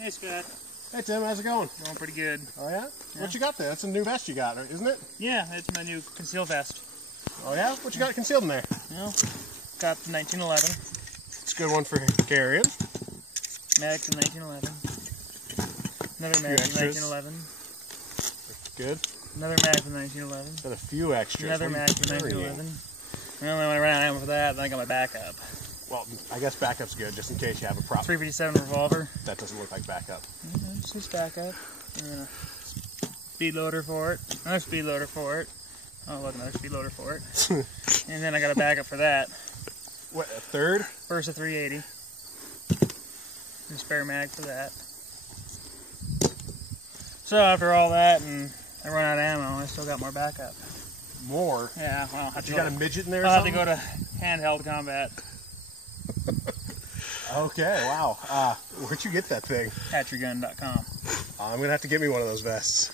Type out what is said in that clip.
Hey, Scott. Hey Tim, how's it going? Going pretty good. Oh yeah? Yeah. What you got there? That's a new vest you got, isn't it? Yeah, it's my new conceal vest. Oh yeah? What you got concealed in there? You know, got the 1911. It's a good one for carrying. Mag from 1911. Another mag from extras. 1911. Good. Another mag from 1911. Got a few extras. Another What are mag you from carrying? 1911. Well, then when I ran out for that, then I got my backup. Well, I guess backup's good, just in case you have a prop. 357 revolver. That doesn't look like backup. Just use backup. And then a speed loader for it. Another speed loader for it. Oh, look, another speed loader for it. And then I got a backup for that. What, a third? Versa 380. And a spare mag for that. So after all that, and I run out of ammo, I still got more backup. More? Yeah, well, I'll have to You go, got a midget in there or I'll have to something? go to handheld combat. Okay, wow. Where'd you get that thing? Hatchergun.com. I'm gonna have to get me one of those vests.